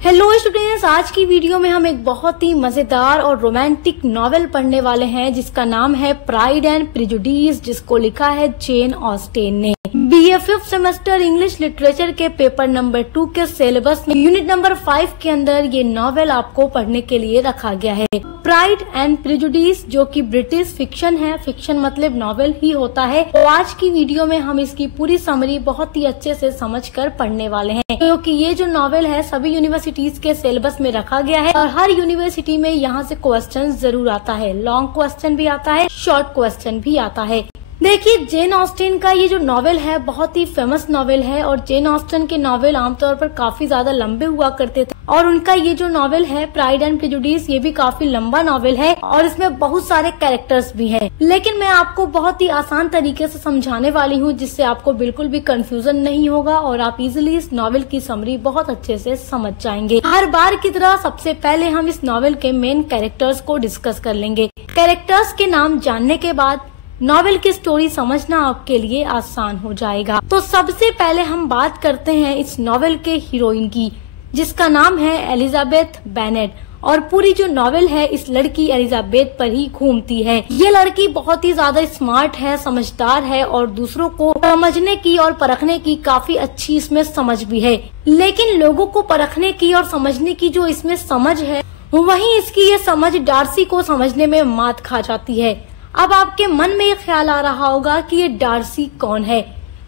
Hello students, आज की video में हम एक बहुत ही मजेदार और रोमांटिक नॉवेल पढ़ने वाले हैं जिसका नाम है प्राइड एंड प्रेजुडिस, जिसको लिखा है जेन ऑस्टेन ने। BA 5th semester English literature के पेपर नंबर 2 के सिलेबस में यूनिट नंबर 5 के अंदर ये नॉवेल आपको पढ़ने के लिए रखा गया है। प्राइड एंड प्रेजुडिस जो कि ब्रिटिश फिक्शन है, फिक्शन मतलब नॉवेल ही होता है। तो आज की वीडियो में हम इसकी पूरी समरी बहुत ही अच्छे से समझकर पढ़ने वाले हैं, क्योंकि ये जो नॉवेल है सभी यूनिवर्सिटीज के सिलेबस में रखा गया है और हर यूनिवर्सिटी में यहाँ से क्वेश्चन जरूर आता है। लॉन्ग क्वेश्चन भी आता है, शॉर्ट क्वेश्चन भी आता है। देखिए, जेन ऑस्टेन का ये जो नॉवेल है बहुत ही फेमस नॉवेल है और जेन ऑस्टेन के नॉवेल आमतौर पर काफी ज्यादा लंबे हुआ करते थे और उनका ये जो नॉवेल है प्राइड एंड प्रेजुडिस ये भी काफी लंबा नॉवेल है और इसमें बहुत सारे कैरेक्टर्स भी हैं। लेकिन मैं आपको बहुत ही आसान तरीके से समझाने वाली हूँ जिससे आपको बिल्कुल भी कंफ्यूजन नहीं होगा और आप इजिली इस नॉवेल की समरी बहुत अच्छे से समझ जाएंगे। हर बार की तरह सबसे पहले हम इस नॉवेल के मेन कैरेक्टर्स को डिस्कस कर लेंगे। कैरेक्टर्स के नाम जानने के बाद नॉवेल की स्टोरी समझना आपके लिए आसान हो जाएगा। तो सबसे पहले हम बात करते हैं इस नॉवेल के हीरोइन की, जिसका नाम है एलिजाबेथ बेनेट और पूरी जो नॉवेल है इस लड़की एलिजाबेथ पर ही घूमती है। ये लड़की बहुत ही ज्यादा स्मार्ट है, समझदार है और दूसरों को समझने की और परखने की काफी अच्छी इसमें समझ भी है। लेकिन लोगों को परखने की और समझने की जो इसमें समझ है वहीं इसकी ये समझ डार्सी को समझने में मात खा जाती है। अब आपके मन में ये ख्याल आ रहा होगा कि ये डार्सी कौन है।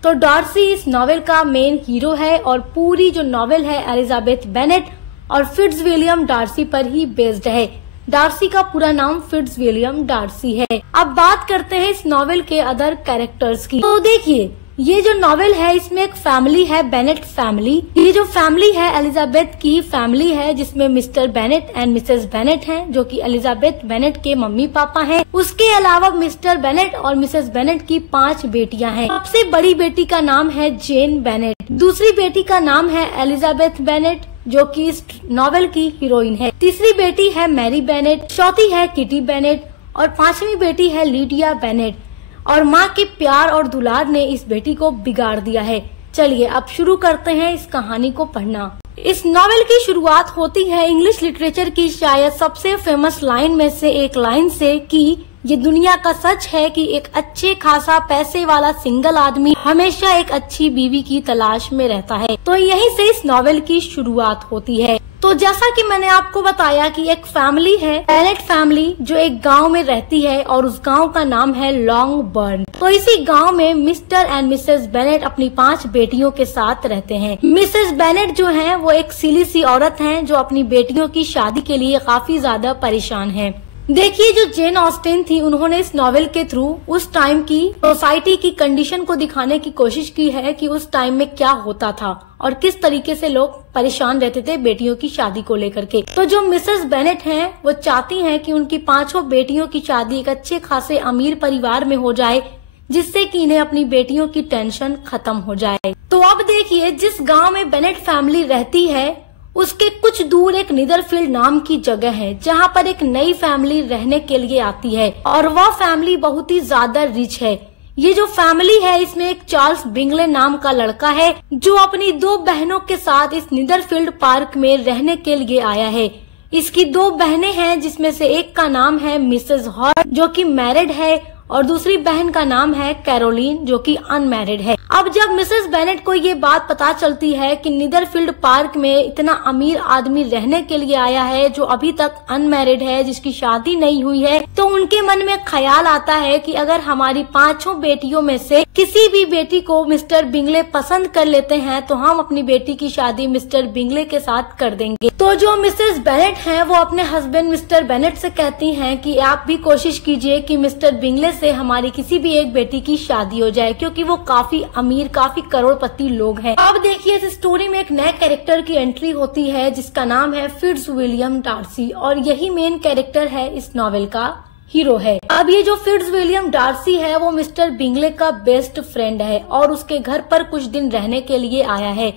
तो डार्सी इस नॉवेल का मेन हीरो है और पूरी जो नॉवेल है एलिजाबेथ बेनेट और फिट्जविलियम डार्सी पर ही बेस्ड है। डार्सी का पूरा नाम फिट्जविलियम डार्सी है। अब बात करते हैं इस नॉवेल के अदर कैरेक्टर्स की। तो देखिए, ये जो नॉवेल है इसमें एक फैमिली है, बेनेट फैमिली। ये जो फैमिली है एलिजाबेथ की फैमिली है जिसमें mister Bennett and Mrs Bennett हैं, जो कि एलिजाबेथ बेनेट के मम्मी पापा हैं। उसके अलावा मिस्टर बेनेट और मिसेस बेनेट की 5 बेटियां हैं। सबसे बड़ी बेटी का नाम है जेन बेनेट, दूसरी बेटी का नाम है एलिजाबेथ बेनेट जो कि इस नॉवेल की हीरोइन है, तीसरी बेटी है मैरी बेनेट, चौथी है किटी बेनेट और 5वीं बेटी है लीडिया बेनेट। और माँ के प्यार और दुलार ने इस बेटी को बिगाड़ दिया है। चलिए अब शुरू करते हैं इस कहानी को पढ़ना। इस नॉवेल की शुरुआत होती है इंग्लिश लिटरेचर की शायद सबसे फेमस लाइन में से एक लाइन से कि ये दुनिया का सच है कि एक अच्छे खासा पैसे वाला सिंगल आदमी हमेशा एक अच्छी बीवी की तलाश में रहता है। तो यहीं से इस नॉवेल की शुरुआत होती है। तो जैसा कि मैंने आपको बताया कि एक फैमिली है बेनेट फैमिली जो एक गांव में रहती है और उस गांव का नाम है लॉन्गबर्न। तो इसी गांव में मिस्टर एंड मिसेस बेनेट अपनी 5 बेटियों के साथ रहते हैं। मिसेस बेनेट जो है वो एक सिली सी औरत है जो अपनी बेटियों की शादी के लिए काफी ज्यादा परेशान है। देखिए, जो जेन ऑस्टेन थी उन्होंने इस नॉवेल के थ्रू उस टाइम की सोसाइटी की कंडीशन को दिखाने की कोशिश की है कि उस टाइम में क्या होता था और किस तरीके से लोग परेशान रहते थे बेटियों की शादी को लेकर के। तो जो मिसेस बेनेट हैं वो चाहती हैं कि उनकी 5 बेटियों की शादी एक अच्छे खासे अमीर परिवार में हो जाए जिससे कि इन्हें अपनी बेटियों की टेंशन खत्म हो जाए। तो अब देखिए, जिस गाँव में बेनेट फैमिली रहती है उसके कुछ दूर एक नीदरफील्ड नाम की जगह है जहाँ पर एक नई फैमिली रहने के लिए आती है और वह फैमिली बहुत ही ज्यादा रिच है। ये जो फैमिली है इसमें एक चार्ल्स बिंगले नाम का लड़का है जो अपनी 2 बहनों के साथ इस नीदरफील्ड पार्क में रहने के लिए आया है। इसकी 2 बहनें हैं जिसमें से एक का नाम है मिसेस हॉर्ट जो कि मैरिड है और दूसरी बहन का नाम है कैरोलिन जो कि अनमैरिड है। अब जब मिसेस बेनेट को ये बात पता चलती है कि नीदरफील्ड पार्क में इतना अमीर आदमी रहने के लिए आया है जो अभी तक अनमैरिड है, जिसकी शादी नहीं हुई है, तो उनके मन में ख्याल आता है कि अगर हमारी 5 बेटियों में से किसी भी बेटी को मिस्टर बिंगले पसंद कर लेते हैं तो हम अपनी बेटी की शादी मिस्टर बिंगले के साथ कर देंगे। तो जो मिसेस बेनेट हैं वो अपने हस्बैंड मिस्टर बेनेट से कहती हैं कि आप भी कोशिश कीजिए कि मिस्टर बिंगले से हमारी किसी भी एक बेटी की शादी हो जाए क्योंकि वो काफी अमीर, काफी करोड़पति लोग हैं। अब देखिए, इस स्टोरी में एक नए कैरेक्टर की एंट्री होती है जिसका नाम है फिट्जविलियम डार्सी और यही मेन कैरेक्टर है इस नॉवेल का हीरो है। अब ये जो फिट्जविलियम डार्सी है वो मिस्टर बिंगले का बेस्ट फ्रेंड है और उसके घर पर कुछ दिन रहने के लिए आया है।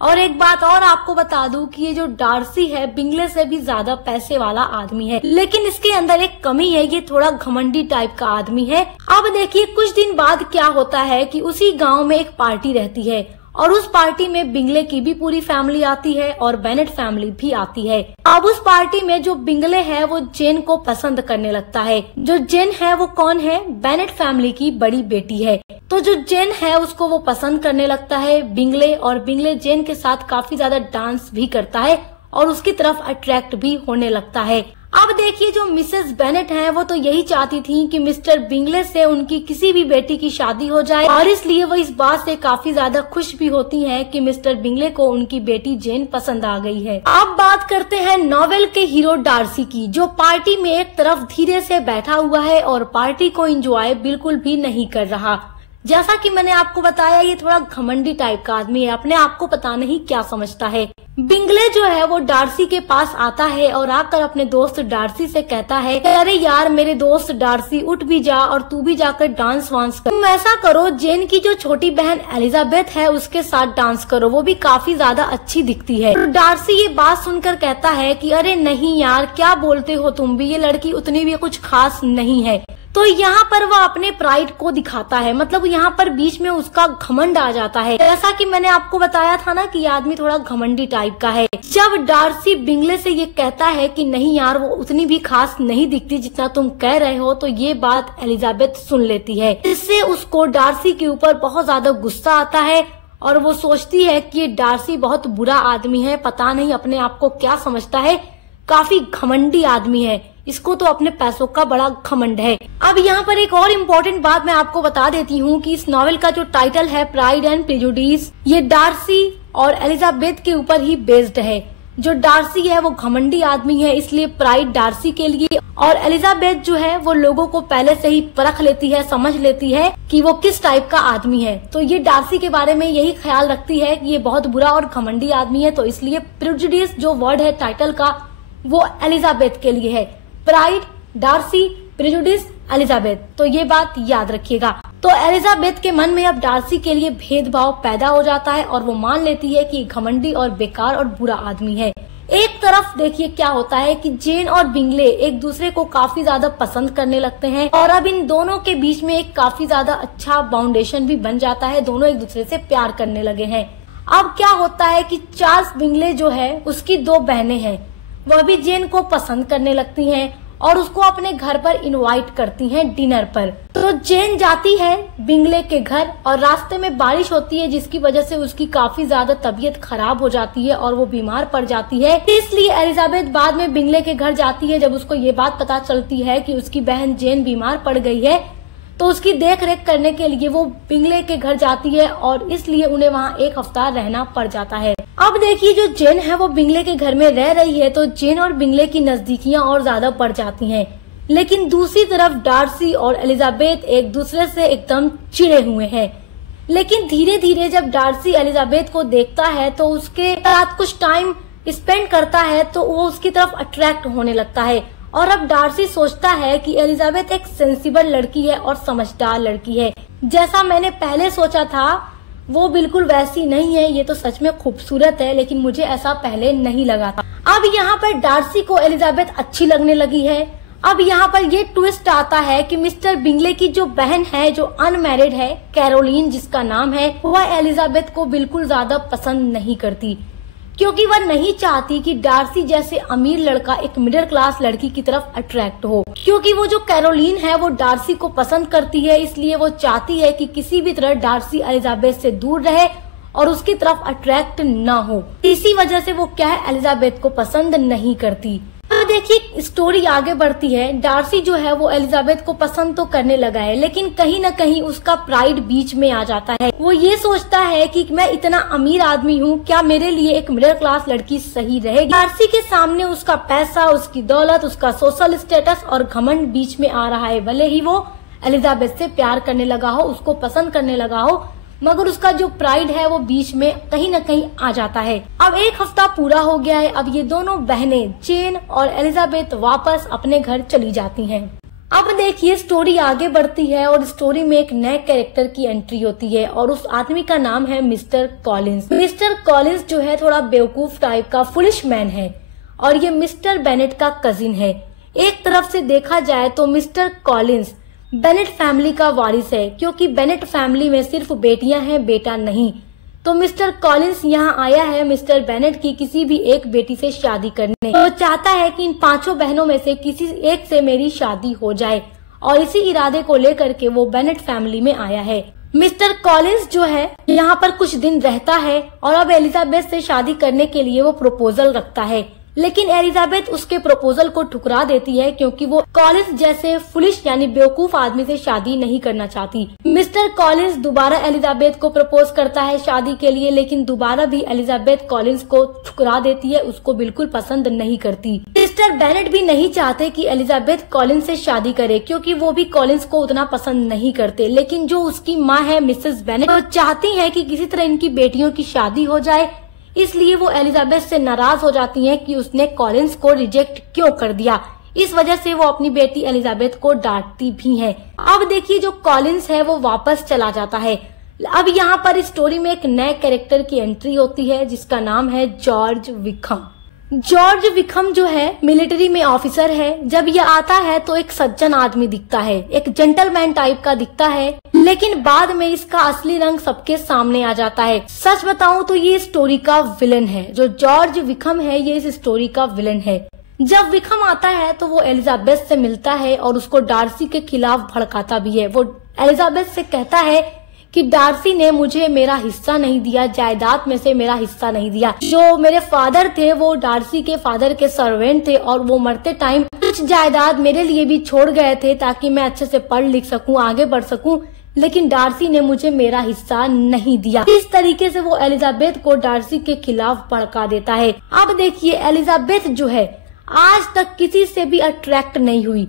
और एक बात और आपको बता दूं कि ये जो डार्सी है बिंगले से भी ज्यादा पैसे वाला आदमी है, लेकिन इसके अंदर एक कमी है, ये थोड़ा घमंडी टाइप का आदमी है। अब देखिए, कुछ दिन बाद क्या होता है कि उसी गांव में एक पार्टी रहती है और उस पार्टी में बिंगले की भी पूरी फैमिली आती है और बेनेट फैमिली भी आती है। अब उस पार्टी में जो बिंगले है वो जेन को पसंद करने लगता है। जो जेन है वो कौन है? बेनेट फैमिली की बड़ी बेटी है। तो जो जेन है उसको वो पसंद करने लगता है बिंगले, और बिंगले जेन के साथ काफी ज्यादा डांस भी करता है और उसकी तरफ अट्रैक्ट भी होने लगता है। अब देखिए जो मिसेस बेनेट हैं वो तो यही चाहती थी कि मिस्टर बिंगले से उनकी किसी भी बेटी की शादी हो जाए, और इसलिए वो इस बात से काफी ज्यादा खुश भी होती हैं कि मिस्टर बिंगले को उनकी बेटी जेन पसंद आ गई है। अब बात करते हैं नॉवेल के हीरो डार्सी की, जो पार्टी में एक तरफ धीरे से बैठा हुआ है और पार्टी को एंजॉय बिल्कुल भी नहीं कर रहा। जैसा कि मैंने आपको बताया ये थोड़ा घमंडी टाइप का आदमी है, अपने आप को पता नहीं क्या समझता है। बिंगले जो है वो डार्सी के पास आता है और आकर अपने दोस्त डार्सी से कहता है कि अरे यार मेरे दोस्त डार्सी उठ भी जा और तू भी जाकर डांस वांस कर। तुम ऐसा करो, जेन की जो छोटी बहन एलिजाबेथ है उसके साथ डांस करो, वो भी काफी ज्यादा अच्छी दिखती है। डार्सी ये बात सुनकर कहता है कि अरे नहीं यार क्या बोलते हो तुम भी, ये लड़की उतनी भी कुछ खास नहीं है। तो यहाँ पर वह अपने प्राइड को दिखाता है, मतलब यहाँ पर बीच में उसका घमंड आ जाता है। जैसा कि मैंने आपको बताया था ना कि ये आदमी थोड़ा घमंडी टाइप का है। जब डार्सी बिंगले से ये कहता है कि नहीं यार वो उतनी भी खास नहीं दिखती जितना तुम कह रहे हो, तो ये बात एलिजाबेथ सुन लेती है। इससे उसको डार्सी के ऊपर बहुत ज्यादा गुस्सा आता है और वो सोचती है कि ये डार्सी बहुत बुरा आदमी है, पता नहीं अपने आप को क्या समझता है, काफी घमंडी आदमी है, इसको तो अपने पैसों का बड़ा घमंड है। अब यहाँ पर एक और इम्पोर्टेंट बात मैं आपको बता देती हूँ कि इस नॉवेल का जो टाइटल है प्राइड एंड प्रेजुडिस, ये डार्सी और एलिजाबेथ के ऊपर ही बेस्ड है। जो डार्सी है वो घमंडी आदमी है, इसलिए प्राइड डार्सी के लिए, और एलिजाबेथ जो है वो लोगों को पहले से ही परख लेती है, समझ लेती है कि वो किस टाइप का आदमी है। तो ये डार्सी के बारे में यही ख्याल रखती है कि ये बहुत बुरा और घमंडी आदमी है, तो इसलिए प्रेजुडिस जो वर्ड है टाइटल का वो एलिजाबेथ के लिए है। प्राइड, डार्सी, प्रेजुडिस, एलिजाबेथ, तो ये बात याद रखिएगा। तो एलिजाबेथ के मन में अब डार्सी के लिए भेदभाव पैदा हो जाता है और वो मान लेती है कि घमंडी और बेकार और बुरा आदमी है। एक तरफ देखिए क्या होता है कि जेन और बिंगले एक दूसरे को काफी ज्यादा पसंद करने लगते हैं और अब इन दोनों के बीच में एक काफी ज्यादा अच्छा फाउंडेशन भी बन जाता है, दोनों एक दूसरे से प्यार करने लगे हैं। अब क्या होता है कि चार्ल्स बिंगले जो है उसकी दो बहनें हैं, वह भी जेन को पसंद करने लगती हैं और उसको अपने घर पर इनवाइट करती हैं डिनर पर। तो जेन जाती है बिंगले के घर और रास्ते में बारिश होती है जिसकी वजह से उसकी काफी ज्यादा तबीयत खराब हो जाती है और वो बीमार पड़ जाती है। इसलिए एलिजाबेथ बाद में बिंगले के घर जाती है। जब उसको ये बात पता चलती है कि उसकी बहन जेन बीमार पड़ गई है तो उसकी देख रेख करने के लिए वो बिंगले के घर जाती है और इसलिए उन्हें वहाँ एक हफ्ता रहना पड़ जाता है। अब देखिए जो जेन है वो बिंगले के घर में रह रही है तो जेन और बिंगले की नजदीकियां और ज्यादा बढ़ जाती हैं। लेकिन दूसरी तरफ डार्सी और एलिजाबेथ एक दूसरे से एकदम चिढ़े हुए हैं। लेकिन धीरे धीरे जब डार्सी एलिजाबेथ को देखता है तो उसके साथ कुछ टाइम स्पेंड करता है तो वो उसकी तरफ अट्रैक्ट होने लगता है। और अब डार्सी सोचता है कि एलिजाबेथ एक सेंसिबल लड़की है और समझदार लड़की है। जैसा मैंने पहले सोचा था वो बिल्कुल वैसी नहीं है, ये तो सच में खूबसूरत है, लेकिन मुझे ऐसा पहले नहीं लगा था। अब यहाँ पर डार्सी को एलिजाबेथ अच्छी लगने लगी है। अब यहाँ पर ये ट्विस्ट आता है कि मिस्टर बिंगले की जो बहन है जो अनमैरिड है, कैरोलिन जिसका नाम है, वह एलिजाबेथ को बिल्कुल ज्यादा पसंद नहीं करती क्योंकि वह नहीं चाहती कि डार्सी जैसे अमीर लड़का एक मिडिल क्लास लड़की की तरफ अट्रैक्ट हो। क्योंकि वो जो कैरोलिन है वो डार्सी को पसंद करती है, इसलिए वो चाहती है कि किसी भी तरह डार्सी एलिजाबेथ से दूर रहे और उसकी तरफ अट्रैक्ट न हो। इसी वजह से वो क्या है एलिजाबेथ को पसंद नहीं करती। तो देखिए स्टोरी आगे बढ़ती है। डार्सी जो है वो एलिजाबेथ को पसंद तो करने लगा है लेकिन कहीं न कहीं उसका प्राइड बीच में आ जाता है। वो ये सोचता है कि मैं इतना अमीर आदमी हूँ, क्या मेरे लिए एक मिडिल क्लास लड़की सही रहेगी। डार्सी के सामने उसका पैसा, उसकी दौलत, उसका सोशल स्टेटस और घमंड बीच में आ रहा है। भले ही वो एलिजाबेथ से प्यार करने लगा हो, उसको पसंद करने लगा हो, मगर उसका जो प्राइड है वो बीच में कहीं न कहीं आ जाता है। अब एक हफ्ता पूरा हो गया है। अब ये दोनों बहनें जेन और एलिजाबेथ वापस अपने घर चली जाती हैं। अब देखिए स्टोरी आगे बढ़ती है और स्टोरी में एक नए कैरेक्टर की एंट्री होती है और उस आदमी का नाम है मिस्टर कॉलिंस। मिस्टर कॉलिंस जो है थोड़ा बेवकूफ टाइप का फुलिश मैन है और ये मिस्टर बेनेट का कजिन है। एक तरफ से देखा जाए तो मिस्टर कॉलिंस बेनेट फैमिली का वारिस है क्योंकि बेनेट फैमिली में सिर्फ बेटियां हैं, बेटा नहीं। तो मिस्टर कॉलिंस यहाँ आया है मिस्टर बेनेट की किसी भी एक बेटी से शादी करने। वो चाहता है कि इन 5 बहनों में से किसी एक से मेरी शादी हो जाए और इसी इरादे को लेकर के वो बेनेट फैमिली में आया है। मिस्टर कॉलिंस जो है यहाँ पर कुछ दिन रहता है और अब एलिजाबेथ से शादी करने के लिए वो प्रपोजल रखता है, लेकिन एलिजाबेथ उसके प्रपोजल को ठुकरा देती है क्योंकि वो कॉलिंस जैसे फुलिश यानी बेवकूफ आदमी से शादी नहीं करना चाहती। मिस्टर कॉलिंस दोबारा एलिजाबेथ को प्रपोज करता है शादी के लिए, लेकिन दोबारा भी एलिजाबेथ कॉलिंस को ठुकरा देती है, उसको बिल्कुल पसंद नहीं करती। मिस्टर बेनेट भी नहीं चाहते कि एलिजाबेथ कॉलिंस से शादी करे क्योंकि वो भी कॉलिंस को उतना पसंद नहीं करते, लेकिन जो उसकी माँ है मिसेस बेनेट वो चाहती है कि किसी तरह इनकी बेटियों की शादी हो जाए, इसलिए वो एलिजाबेथ से नाराज हो जाती हैं कि उसने कॉलिंस को रिजेक्ट क्यों कर दिया। इस वजह से वो अपनी बेटी एलिजाबेथ को डांटती भी हैं। अब देखिए जो कॉलिंस है वो वापस चला जाता है। अब यहाँ पर स्टोरी में एक नए कैरेक्टर की एंट्री होती है जिसका नाम है जॉर्ज विकहम। जॉर्ज विकहम जो है मिलिट्री में ऑफिसर है। जब ये आता है तो एक सज्जन आदमी दिखता है, एक जेंटलमैन टाइप का दिखता है, लेकिन बाद में इसका असली रंग सबके सामने आ जाता है। सच बताऊं तो ये स्टोरी का विलन है। जो जॉर्ज विकहम है ये इस स्टोरी का विलन है। जब विकहम आता है तो वो एलिजाबेथ से मिलता है और उसको डार्सी के खिलाफ भड़काता भी है। वो एलिजाबेथ से कहता है कि डार्सी ने मुझे मेरा हिस्सा नहीं दिया, जायदाद में से मेरा हिस्सा नहीं दिया। जो मेरे फादर थे वो डार्सी के फादर के सर्वेंट थे और वो मरते टाइम कुछ जायदाद मेरे लिए भी छोड़ गए थे ताकि मैं अच्छे से पढ़ लिख सकूं, आगे बढ़ सकूं, लेकिन डार्सी ने मुझे मेरा हिस्सा नहीं दिया। इस तरीके से वो एलिजाबेथ को डार्सी के खिलाफ भड़का देता है। अब देखिए एलिजाबेथ जो है आज तक किसी से भी अट्रैक्ट नहीं हुई,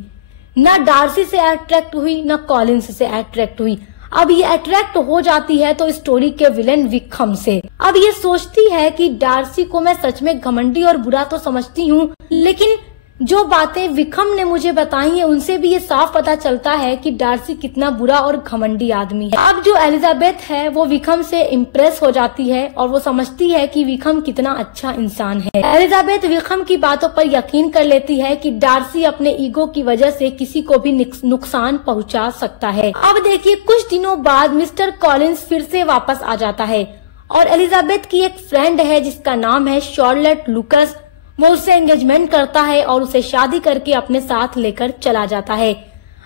न डार्सी से अट्रैक्ट हुई न कॉलिंस से अट्रैक्ट हुई। अब ये अट्रैक्ट हो जाती है तो स्टोरी के विलेन विकहम से। अब ये सोचती है कि डार्सी को मैं सच में घमंडी और बुरा तो समझती हूँ, लेकिन जो बातें विकहम ने मुझे बताई है उनसे भी ये साफ पता चलता है कि डार्सी कितना बुरा और घमंडी आदमी है। अब जो एलिजाबेथ है वो विकहम से इम्प्रेस हो जाती है और वो समझती है कि विकहम कितना अच्छा इंसान है। एलिजाबेथ विकहम की बातों पर यकीन कर लेती है कि डार्सी अपने ईगो की वजह से किसी को भी नुकसान पहुंचा सकता है। अब देखिए कुछ दिनों बाद मिस्टर कॉलिंस फिर से वापस आ जाता है और एलिजाबेथ की एक फ्रेंड है जिसका नाम है शार्लेट लुकस। वो उससे एंगेजमेंट करता है और उसे शादी करके अपने साथ लेकर चला जाता है।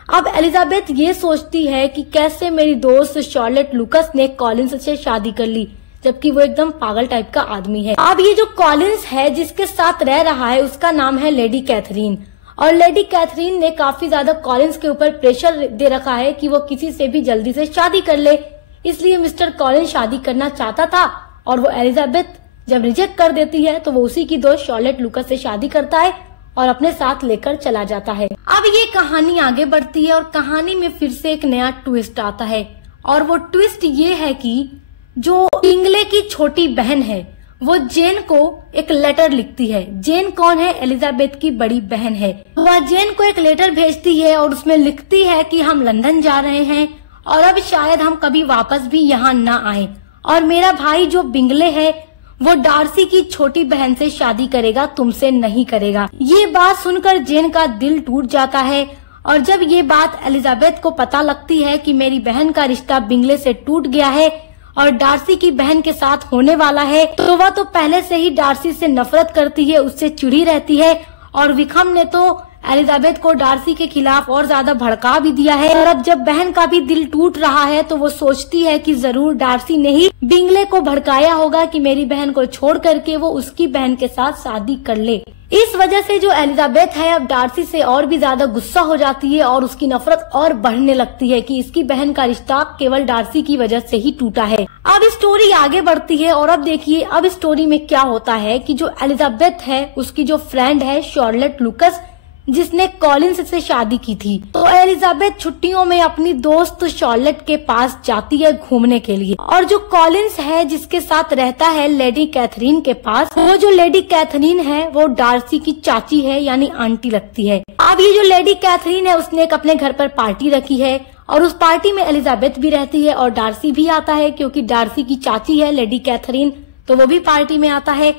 अब एलिजाबेथ ये सोचती है कि कैसे मेरी दोस्त शार्लेट लुकस ने कॉलिंस से शादी कर ली, जबकि वो एकदम पागल टाइप का आदमी है। अब ये जो कॉलिंस है जिसके साथ रह रहा है उसका नाम है लेडी कैथरीन, और लेडी कैथरीन ने काफी ज्यादा कॉलिंस के ऊपर प्रेशर दे रखा है कि वो किसी से भी जल्दी से शादी कर ले। इसलिए मिस्टर कॉलिंस शादी करना चाहता था और वो एलिजाबेथ जब रिजेक्ट कर देती है तो वो उसी की दोस्त शार्लेट लुकस से शादी करता है और अपने साथ लेकर चला जाता है। अब ये कहानी आगे बढ़ती है और कहानी में फिर से एक नया ट्विस्ट आता है, और वो ट्विस्ट ये है कि जो बिंगले की छोटी बहन है वो जेन को एक लेटर लिखती है। जेन कौन है? एलिजाबेथ की बड़ी बहन है। वह जेन को एक लेटर भेजती है और उसमें लिखती है कि हम लंदन जा रहे हैं और अब शायद हम कभी वापस भी यहाँ न आए, और मेरा भाई जो बिंगले है वो डार्सी की छोटी बहन से शादी करेगा, तुमसे नहीं करेगा। ये बात सुनकर जेन का दिल टूट जाता है, और जब ये बात एलिजाबेथ को पता लगती है कि मेरी बहन का रिश्ता बिंगले से टूट गया है और डार्सी की बहन के साथ होने वाला है, तो वह तो पहले से ही डार्सी से नफरत करती है, उससे चिढ़ी रहती है, और विकहम ने तो एलिजाबेथ को डार्सी के खिलाफ और ज्यादा भड़का भी दिया है। और अब जब बहन का भी दिल टूट रहा है तो वो सोचती है कि जरूर डार्सी ने ही बिंगले को भड़काया होगा कि मेरी बहन को छोड़ करके वो उसकी बहन के साथ शादी कर ले। इस वजह से जो एलिजाबेथ है अब डार्सी से और भी ज्यादा गुस्सा हो जाती है और उसकी नफरत और बढ़ने लगती है कि इसकी बहन का रिश्ता केवल डार्सी की वजह से ही टूटा है। अब स्टोरी आगे बढ़ती है और अब देखिए अब स्टोरी में क्या होता है कि जो एलिजाबेथ है उसकी जो फ्रेंड है शार्लेट लुकस जिसने कॉलिंस से शादी की थी, तो एलिजाबेथ छुट्टियों में अपनी दोस्त शार्लेट के पास जाती है घूमने के लिए, और जो कॉलिंस है जिसके साथ रहता है लेडी कैथरीन के पास, वो जो लेडी कैथरीन है वो डार्सी की चाची है यानी आंटी लगती है। अब ये जो लेडी कैथरीन है उसने एक अपने घर पर पार्टी रखी है और उस पार्टी में एलिजाबेथ भी रहती है और डार्सी भी आता है, क्योंकि डार्सी की चाची है लेडी कैथरीन, तो वो भी पार्टी में आता है।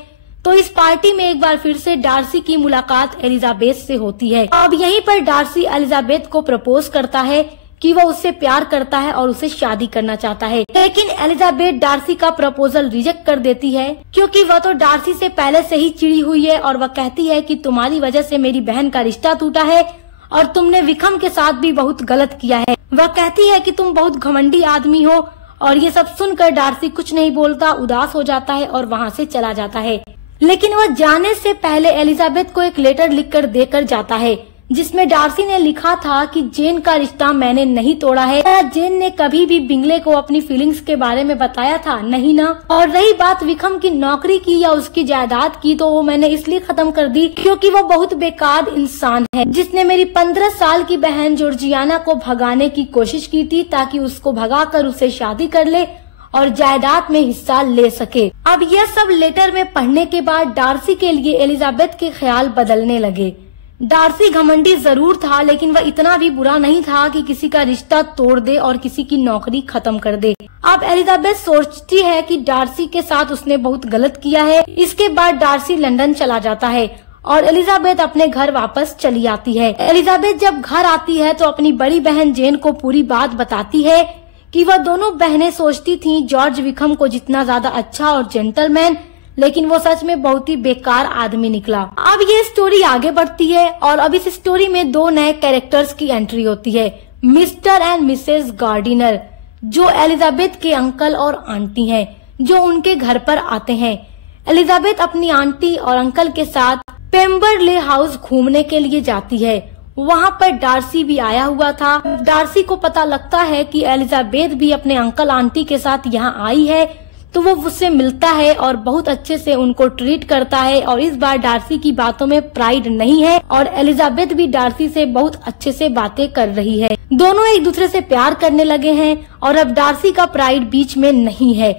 तो इस पार्टी में एक बार फिर से डार्सी की मुलाकात एलिजाबेथ से होती है। अब यहीं पर डार्सी एलिजाबेथ को प्रपोज करता है कि वो उससे प्यार करता है और उसे शादी करना चाहता है। लेकिन एलिजाबेथ डार्सी का प्रपोजल रिजेक्ट कर देती है क्योंकि वह तो डार्सी से पहले से ही चिड़ी हुई है और वह कहती है कि तुम्हारी वजह से मेरी बहन का रिश्ता टूटा है और तुमने विक्रम के साथ भी बहुत गलत किया है। वह कहती है कि तुम बहुत घमंडी आदमी हो और ये सब सुनकर डार्सी कुछ नहीं बोलता, उदास हो जाता है और वहाँ से चला जाता है। लेकिन वह जाने से पहले एलिजाबेथ को एक लेटर लिखकर देकर जाता है जिसमें डार्सी ने लिखा था कि जेन का रिश्ता मैंने नहीं तोड़ा है। क्या जेन ने कभी भी बिंगले को अपनी फीलिंग्स के बारे में बताया था? नहीं ना। और रही बात विक्रम की नौकरी की या उसकी जायदाद की, तो वो मैंने इसलिए खत्म कर दी क्योंकि वो बहुत बेकार इंसान है जिसने मेरी 15 साल की बहन जॉर्जियाना को भगाने की कोशिश की थी ताकि उसको भगाकर उसे शादी कर ले और जायदाद में हिस्सा ले सके। अब यह सब लेटर में पढ़ने के बाद डार्सी के लिए एलिजाबेथ के ख्याल बदलने लगे। डार्सी घमंडी जरूर था लेकिन वह इतना भी बुरा नहीं था कि किसी का रिश्ता तोड़ दे और किसी की नौकरी खत्म कर दे। अब एलिजाबेथ सोचती है कि डार्सी के साथ उसने बहुत गलत किया है। इसके बाद डार्सी लंदन चला जाता है और एलिजाबेथ अपने घर वापस चली आती है। एलिजाबेथ जब घर आती है तो अपनी बड़ी बहन जेन को पूरी बात बताती है कि वह दोनों बहनें सोचती थीं जॉर्ज विक्रम को जितना ज्यादा अच्छा और जेंटलमैन, लेकिन वो सच में बहुत ही बेकार आदमी निकला। अब ये स्टोरी आगे बढ़ती है और अब इस स्टोरी में 2 नए कैरेक्टर्स की एंट्री होती है, मिस्टर एंड मिसेस गार्डिनर, जो एलिजाबेथ के अंकल और आंटी हैं, जो उनके घर पर आते हैं। एलिजाबेथ अपनी आंटी और अंकल के साथ पेम्बरले हाउस घूमने के लिए जाती है। वहाँ पर डार्सी भी आया हुआ था। डार्सी को पता लगता है कि एलिजाबेथ भी अपने अंकल आंटी के साथ यहाँ आई है, तो वो उससे मिलता है और बहुत अच्छे से उनको ट्रीट करता है। और इस बार डार्सी की बातों में प्राइड नहीं है और एलिजाबेथ भी डार्सी से बहुत अच्छे से बातें कर रही है। दोनों एक दूसरे से प्यार करने लगे हैं और अब डार्सी का प्राइड बीच में नहीं है।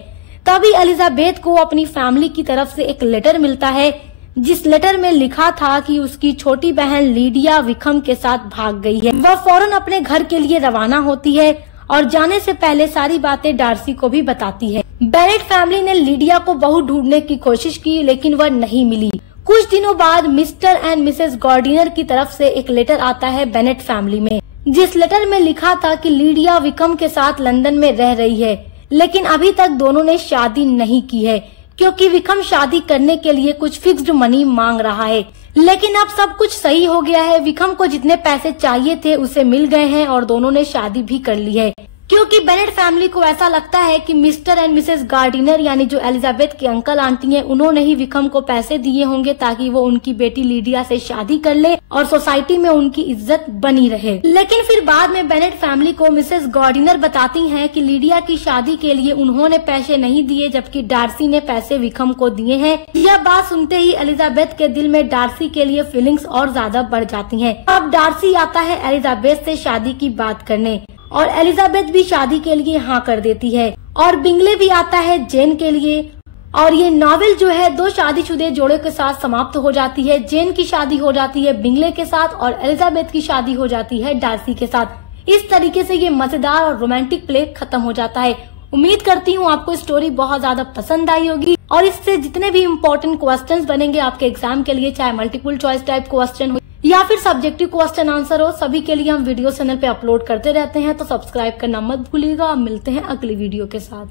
तभी एलिजाबेथ को अपनी फैमिली की तरफ से एक लेटर मिलता है जिस लेटर में लिखा था कि उसकी छोटी बहन लीडिया विक्रम के साथ भाग गई है। वह फौरन अपने घर के लिए रवाना होती है और जाने से पहले सारी बातें डार्सी को भी बताती है। बेनेट फैमिली ने लीडिया को बहुत ढूंढने की कोशिश की लेकिन वह नहीं मिली। कुछ दिनों बाद मिस्टर एंड मिसेस गार्डिनर की तरफ से एक लेटर आता है बेनेट फैमिली में, जिस लेटर में लिखा था कि लीडिया विक्रम के साथ लंदन में रह रही है, लेकिन अभी तक दोनों ने शादी नहीं की है क्योंकि विक्रम शादी करने के लिए कुछ फिक्स्ड मनी मांग रहा है। लेकिन अब सब कुछ सही हो गया है। विक्रम को जितने पैसे चाहिए थे उसे मिल गए हैं और दोनों ने शादी भी कर ली है क्योंकि बेनेट फैमिली को ऐसा लगता है कि मिस्टर एंड मिसेस गार्डिनर यानी जो एलिजाबेथ के अंकल आंटी हैं, उन्होंने ही विक्रम को पैसे दिए होंगे ताकि वो उनकी बेटी लीडिया से शादी कर ले और सोसाइटी में उनकी इज्जत बनी रहे। लेकिन फिर बाद में बेनेट फैमिली को मिसेस गार्डिनर बताती हैं कि लीडिया की शादी के लिए उन्होंने पैसे नहीं दिए जबकि डार्सी ने पैसे विक्रम को दिए हैं। यह बात सुनते ही एलिजाबेथ के दिल में डार्सी के लिए फीलिंग्स और ज्यादा बढ़ जाती है। अब डार्सी आता है एलिजाबेथ से शादी की बात करने और एलिजाबेथ भी शादी के लिए हाँ कर देती है और बिंगले भी आता है जेन के लिए। और ये नॉवेल जो है 2 शादीशुदे जोड़े के साथ समाप्त हो जाती है। जेन की शादी हो जाती है बिंगले के साथ और एलिजाबेथ की शादी हो जाती है डार्सी के साथ। इस तरीके से ये मजेदार और रोमांटिक प्ले खत्म हो जाता है। उम्मीद करती हूँ आपको स्टोरी बहुत ज्यादा पसंद आई होगी और इससे जितने भी इम्पोर्टेंट क्वेश्चंस बनेंगे आपके एग्जाम के लिए, चाहे मल्टीपल चॉइस टाइप क्वेश्चन हो या फिर सब्जेक्टिव क्वेश्चन आंसर हो, सभी के लिए हम वीडियो चैनल पे अपलोड करते रहते हैं। तो सब्सक्राइब करना मत भूलिएगा। मिलते हैं अगली वीडियो के साथ।